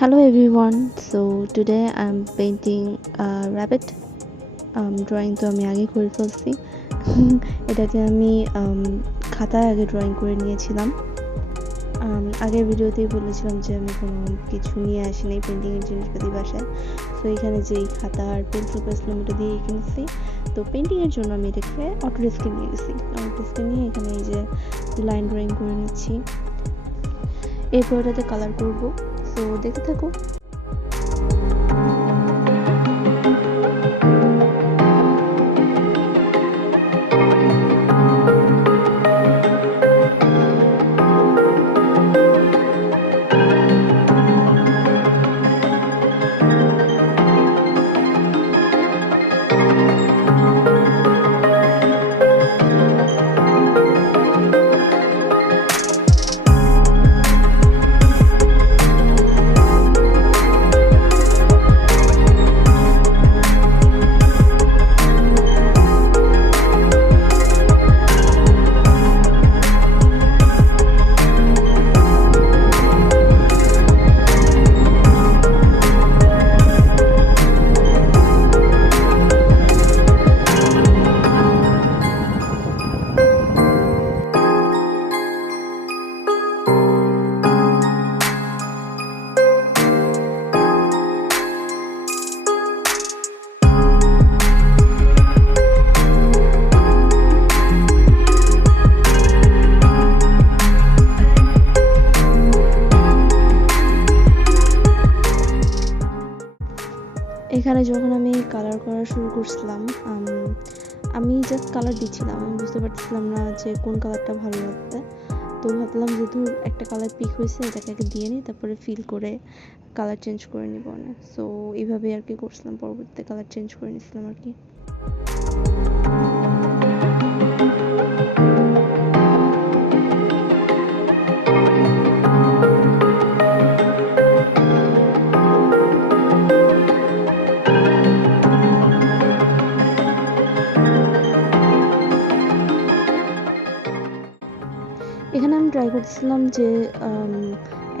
Hello everyone. So today I'm painting a rabbit. Drawing তো আমি আগে করে ফেলছি। এটাকে আমি খাতায় আগে ড্রয়িং করে নিয়েছিলাম। আগের ভিডিওতেই বলেছিলাম যে আমি কোনো কিছু নিয়ে আসিনি পেন্টিংয়ের জিনিসপাতি বাসায়। তো এখানে যে এই খাতা আর পেন্সিল পেন্সিল এটা দিয়ে কিনেছি। তো পেন্টিংয়ের জন্য আমি এটাকে অটোডেস্কে নিয়ে গেছি। অটোডেস্কে নিয়ে এখানে এই যে লাইন ড্রয়িং করে নিচ্ছি। এরপর এটাতে কালার করব। তো দেখতে থাকো। এখানে যখন আমি কালার করা শুরু করছিলাম আমি জাস্ট কালার দিচ্ছিলাম। আমি বুঝতে পারছিলাম না যে কোন কালারটা ভালো লাগবে। তো ভাবলাম যেহেতু একটা কালার পিক হয়েছে এটাকে আগে দিয়ে নিই, তারপরে ফিল করে কালার চেঞ্জ করে নিব না। সো এইভাবে আর কি করছিলাম, পরবর্তীতে কালার চেঞ্জ করে নিছিলাম আর কি। এখানে আমি ট্রাই করছিলাম যে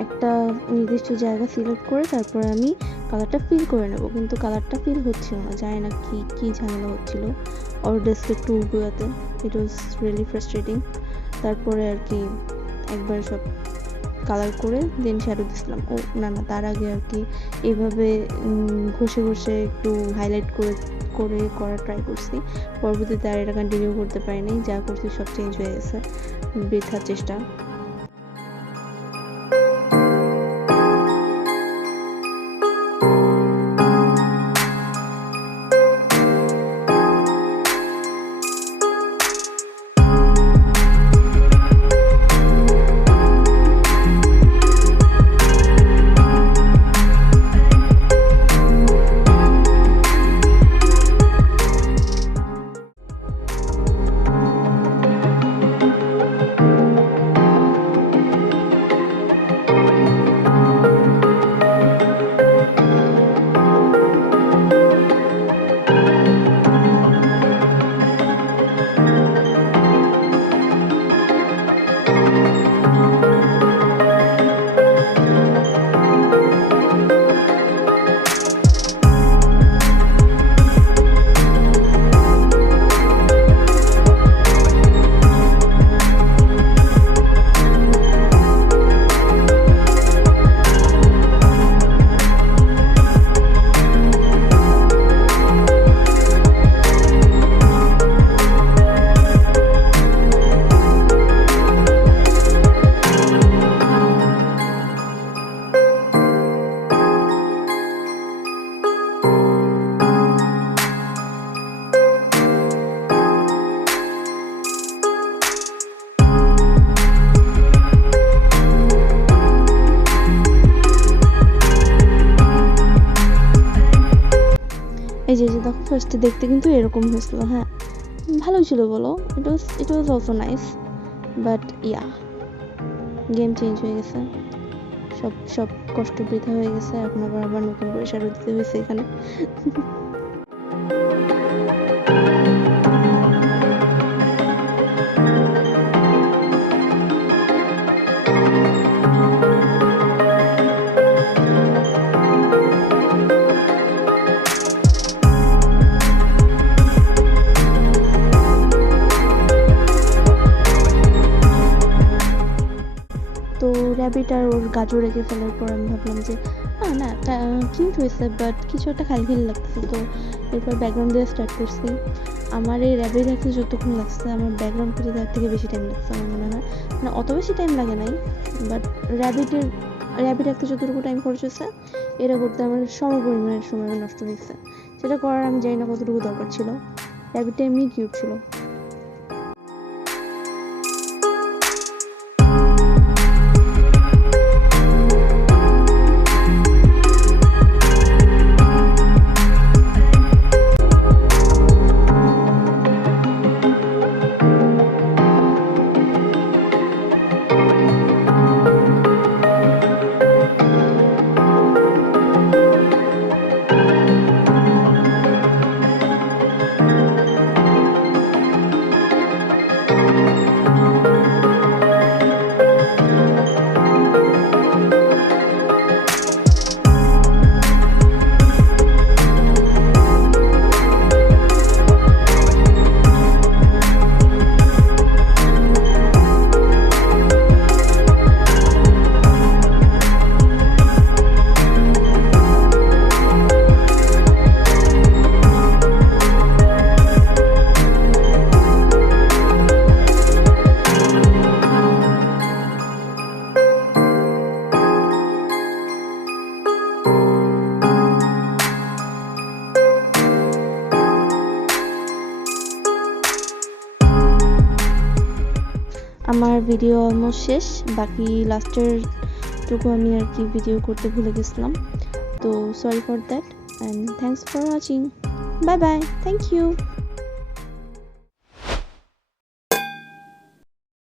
একটা নির্দিষ্ট জায়গা সিলেক্ট করে তারপরে আমি কালারটা ফিল করে নেব, কিন্তু কালারটা ফিল হচ্ছিল না। জানি না কি ঝামেলা হচ্ছিল অটোডেস্কের টুলগুলোতে। ইট ওয়াজ রিয়েলি ফ্রাস্ট্রেটিং। তারপরে আর কি একবার সব কালার করে দেন শ্যাডো দিছিলাম। না তার আগে আর কি এইভাবে ঘষে একটু হাইলাইট করার ট্রাই করছি। পরবর্তীতে আর এটা কন্টিনিউ করতে পারিনি, যা করছি সব চেঞ্জ হয়ে গেছে, বৃথা চেষ্টা। এই যে দেখো ফার্স্টে দেখতে কিন্তু এরকম হয়েছিল। হ্যাঁ, ভালোই ছিল বলো। It was also nice, but yeah game change হয়ে গেছে। সব কষ্ট বৃথা হয়ে গেছে। এখন আবার নতুন করে শ্যাডো দিতে হয়েছে এখানে। র্যাবিট আর ওর গাজর রেখে ফেলার পর আমি ভাবলাম যে না কিউট হয়েছে, বাট কিছু একটা খালি খালি লাগতেছে। তো এরপর ব্যাকগ্রাউন্ড দিয়ে স্টার্ট করছি। আমার এই র্যাবিট রাখতে যতক্ষণ লাগছে আমার ব্যাকগ্রাউন্ড খুঁজে তার থেকে বেশি টাইম লাগছে আমার মনে হয়। মানে অত বেশি টাইম লাগে নাই, বাট র্যাবিট রাখতে যতটুকু টাইম খরচ হয়েছে এটা করতে আমার সমপরিমাণের সময় নষ্ট হয়েছে। সেটা করার আমি জানি না কতটুকু দরকার ছিল। র্যাবিটটা এমনি কিউট ছিল। আমার ভিডিও অলমোস্ট শেষ, বাকি লাস্টের টুকু আমি আর কি ভিডিও করতে ভুলে গেছিলাম। তো sorry for that and thanks for watching. Bye bye, thank you.